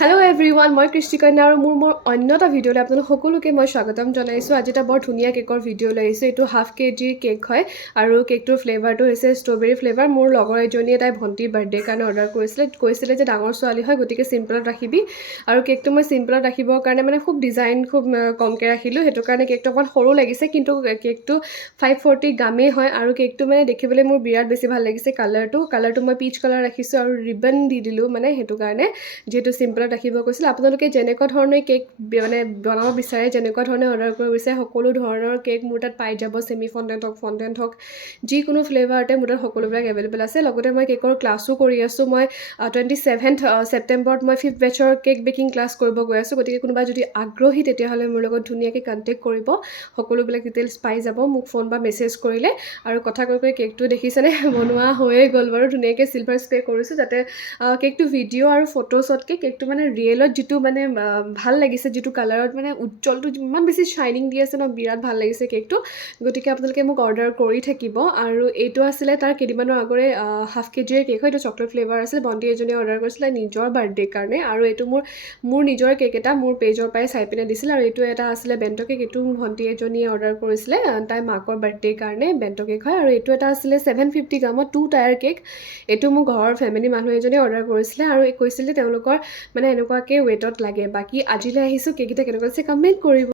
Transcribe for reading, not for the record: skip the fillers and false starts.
Hello everyone, মই কৃষ্টিকন্যা আৰু মোৰ অন্যটা ভিডিঅ'লৈ আপোনালোক সকলোকে মই স্বাগতম জনাইছোঁ। আজি এটা বৰ ধুনীয়া কেকৰ ভিডিঅ' লৈ আহিছোঁ। এইটো হাফ কেজিৰ কেক হয় আৰু কেকটোৰ ফ্লেভাৰটো হৈছে ষ্ট্ৰবেৰী ফ্লেভাৰ। মোৰ লগৰ এজনীয়ে তাই ভণ্টিৰ বাৰ্থডেৰ কাৰণে অৰ্ডাৰ কৈছিলে যে ডাঙৰ ছোৱালী হয়, গতিকে চিম্পলত ৰাখিবি। আৰু কেকটো মই চিম্পলত ৰাখিবৰ কাৰণে মানে খুব ডিজাইন খুব কমকৈ ৰাখিলোঁ, সেইটো কাৰণে কেকটো অকণমান সৰু লাগিছে, কিন্তু কেকটো 540 গ্ৰামেই হয় আৰু কেকটো মানে দেখিবলৈ মোৰ বিৰাট বেছি ভাল লাগিছে। কালাৰটো মই পিচ কালাৰ ৰাখিছোঁ আৰু ৰিবন দি দিলোঁ, মানে সেইটো কাৰণে যিহেতু চিম্পলত ৰাখিব কৈছিল। আপোনালোকে যেনেকুৱা ধৰণৰ কেক মানে বনাব বিচাৰে, যেনেকুৱা ধৰণে অৰ্ডাৰ কৰিব বিচাৰে, সকলো ধৰণৰ কেক মোৰ তাত পাই যাব। ছেমি ফণ্ডেণ্ট হওক যিকোনো ফ্লেভাৰতে মোৰ তাত সকলোবিলাক এভেইলেবল আছে। লগতে মই কেকৰ ক্লাছো কৰি আছোঁ। মই 27 ছেপ্টেম্বৰত মই 5th বেচৰ কেক বেকিং ক্লাছ কৰিব গৈ আছোঁ। গতিকে কোনোবা যদি আগ্ৰহী তেতিয়াহ'লে মোৰ লগত ধুনীয়াকৈ কণ্টেক্ট কৰিব, সকলোবিলাক ডিটেইলছ পাই যাব মোক ফোন বা মেছেজ কৰিলে। আৰু কথা কৈ কেকটো দেখিছেনে, বনোৱা হৈয়ে গ'ল বাৰু। ধুনীয়াকৈ চিলভাৰ স্প্ৰে কৰিছোঁ যাতে কেকটো ভিডিঅ' আৰু ফটোছতকৈ কেকটো মানে ৰিয়েলত যিটো মানে ভাল লাগিছে, যিটো কালাৰত মানে উজ্জ্বলটো ইমান বেছি শ্বাইনিং দি আছে ন, বিৰাট ভাল লাগিছে কেকটো। গতিকে আপোনালোকে মোক অৰ্ডাৰ কৰি থাকিব। আৰু এইটো আছিলে তাৰ কেইদিনমানৰ আগৰে হাফ কেজিৰ কেক হয়, এইটো চকলেট ফ্লেভাৰ আছিলে। ভণ্টি এজনীয়ে অৰ্ডাৰ কৰিছিলে নিজৰ বাৰ্থডেৰ কাৰণে, আৰু এইটো মোৰ নিজৰ কেক এটা মোৰ পেজৰ পৰাই চাই পিনে দিছিল। আৰু এইটো এটা আছিলে বেণ্ট কেক, এইটো মোৰ ভণ্টি এজনীয়ে অৰ্ডাৰ কৰিছিলে তাই মাকৰ বাৰ্থডেৰ কাৰণে বেণ্ট কেক হয়। আৰু এইটো এটা আছিলে 750 গ্ৰামত 2 টায়াৰ কেক, এইটো মোৰ ঘৰৰ ফেমিলি মানুহ এজনীয়ে অৰ্ডাৰ কৰিছিলে আৰু কৈছিলে তেওঁলোকৰ মানে এনেকুৱাকৈ ৱেটত লাগে। বাকী আজিলৈ আহিছোঁ, কেককেইটা কেনেকুৱা আছে কমেণ্ট কৰিব।